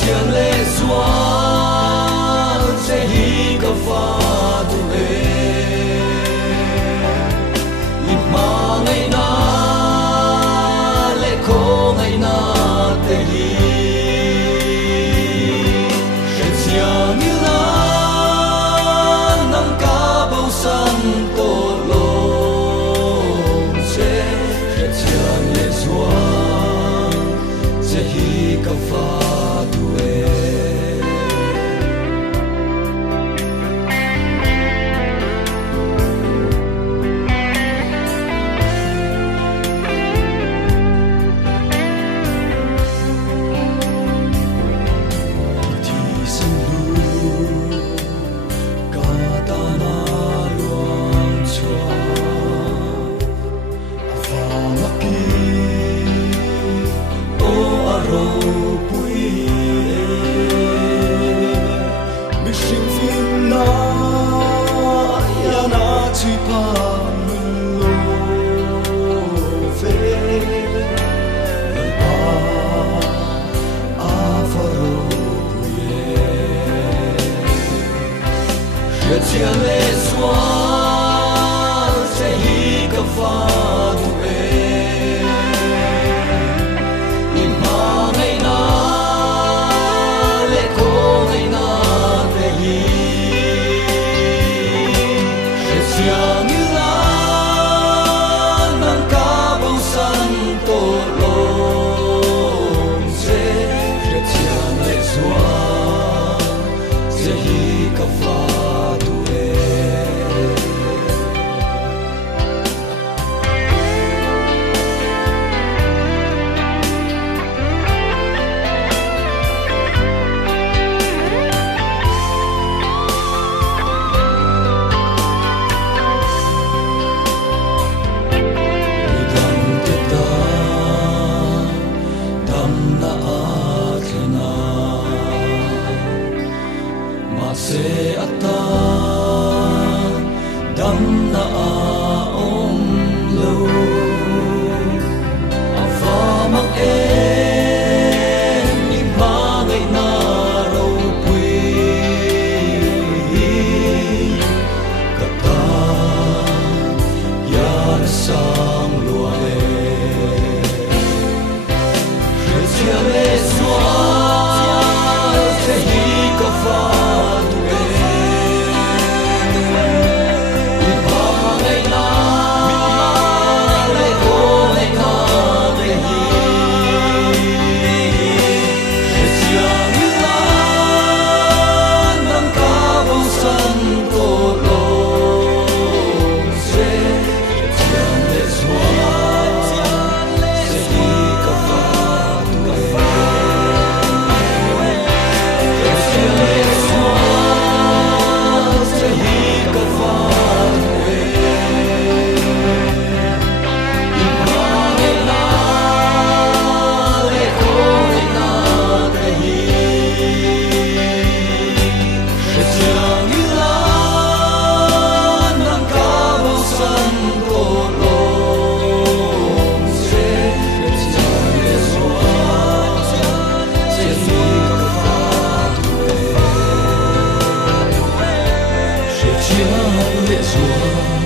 Chiang lệ xóa sẽ hi cả pha tu lệ ít mà ngày na lệ khô ngày na te hi sẽ chiang như la nắng cá bao san tô lông sẽ chiang lệ xóa sẽ hi cả pha Chiang lệ xóa sẽ hi cả pha tu lệ in mà ngày na lệ khô ngày na te hi sẽ chiang như la nắng cá bao san tô lông sẽ chiang lệ xóa sẽ hi cả pha se ata dam na a om lo a fa mak e ni ma ngai na ro pui ka ta ya sang lo le je le soir se hi ka fa Chiang lệ xóa